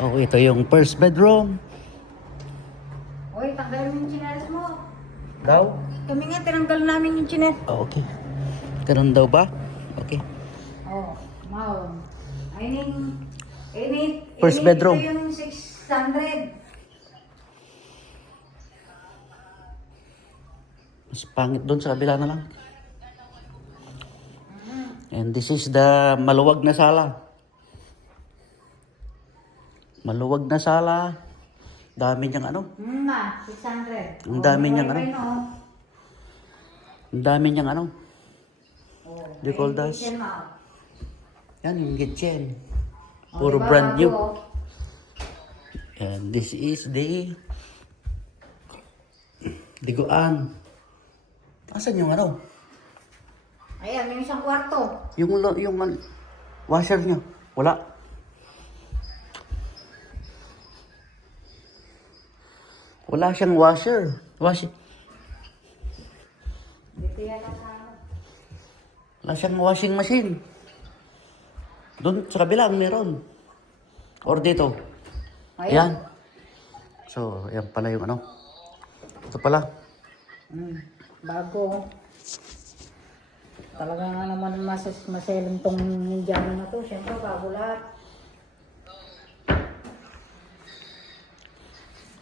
Oh, ito yung first bedroom. Uy, tanggalin mo yung chinelas mo. Daw? Kami nga, tinanggal namin yung chinelas. Oh, okay. Ganun daw ba? Okay. Oh, mau. First bedroom. Ito yung 600. Mas pangit doon sa kabila na lang. And this is the maluwag na sala. Maluwag na sala. Dami niyang ano? 600. Ang dami niyang ano? Wifi, no? Ang dami niyang ano? Oh, Do you call that? kitchen, mau. Yan yung kitchen. Oh, Puro diba, brand new. bago, oh. And this is the liguan. Asan yung ano? Ayan, yung isang kwarto. Yung washer niya. Wala. Wala siyang washer. Dito yan ang ano. Wala siyang washing machine. Doon sa kabila meron. Or dito. Ayan. So, ayan pala yung ano. Ito pala. Bago. Talaga nga naman maselan tong Indiano na to. Siyempre, bago lahat.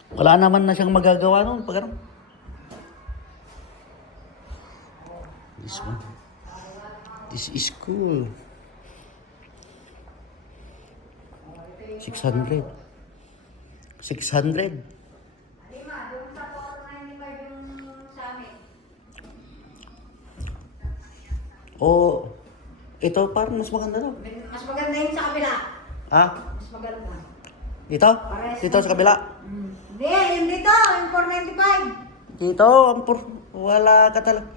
Wala naman na siyang magagawa noon. Pag ano. This one. This is cool. 600. 600. Alima, doon sa 495 yung sa amin. O, ito parang mas maganda daw. Mas maganda yung sa kabila. Ah, Mas maganda. dito? Dito sa kabila. Hindi, yung dito, yung 495. Dito, wala ka talaga.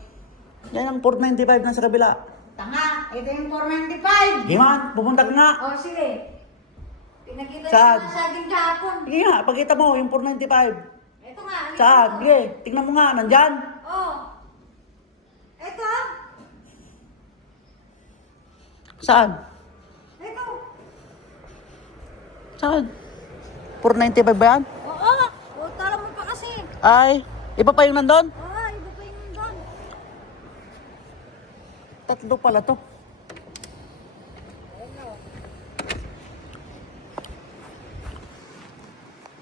Yan ang 495 na sa kabila. Tanga, ito yung 495. Himan, pupunta ka nga. O, sige. Pinakita Saan? niyo nga sa akin kahapon. Sige nga, pakita mo yung 495. Ito nga. ano Saan? ito? Sige, tingnan mo nga, nandyan. Oh. Ito. Saan? Ito. Saan? 495 ba yan? Oo. O, tala mo pa kasi. Ay, iba pa yung nandun? Oo, iba pa yung doon. Tatlo pala to.